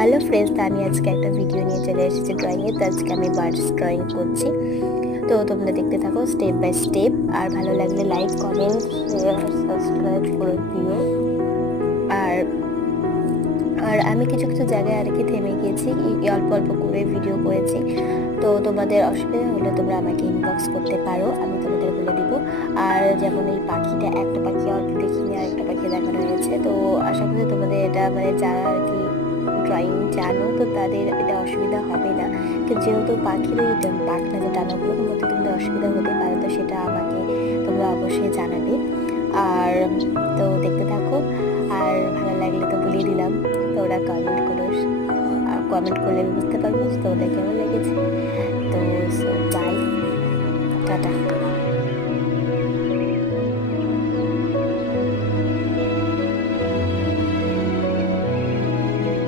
Hello friends, আমি আজকে একটা ভিডিও নিয়ে চলে এসেছি ড্রয়িংয়ে। তো আজকে আমি বার্ডস ড্রয়িং করছি, তো তোমরা দেখতে থাকো স্টেপ বাই স্টেপ। আর ভালো লাগলে লাইক, কমেন্ট, শেয়ার, সাবস্ক্রাইব করে দিও। আর আর আমি কিছু কিছু জায়গায় আর কি থেমে গিয়েছি, অল্প অল্প করে ভিডিও করেছি। তো তোমাদের অসুবিধা হলে তোমরা আমাকে ইনবক্স করতে পারো, আমি তোমাদের বলে দিব। আর যেমন এই পাখিটা, একটা পাখি অল্প দেখিনি আর একটা পাখি দেখানো হয়েছে। তো আশা করি তোমাদের এটা মানে যারা আর কি ড্রয়িং জানো তো তাদের এটা অসুবিধা হবে না। কিন্তু যেহেতু পাখির ওই পাখনা যে টানাগুলোর মধ্যে তোমাদের অসুবিধা হতে পারে, তো সেটা আমাকে তোমরা অবশ্যই জানাবে। আর তো দেখতে থাকো, আর ভালো লাগলে তো বলিয়ে দিলাম, তো ওরা কমেন্ট করো। আর কমেন্ট করলে আমি বুঝতে পারবো তো ওদের কেমন লেগেছে। তো বাই, টাটা।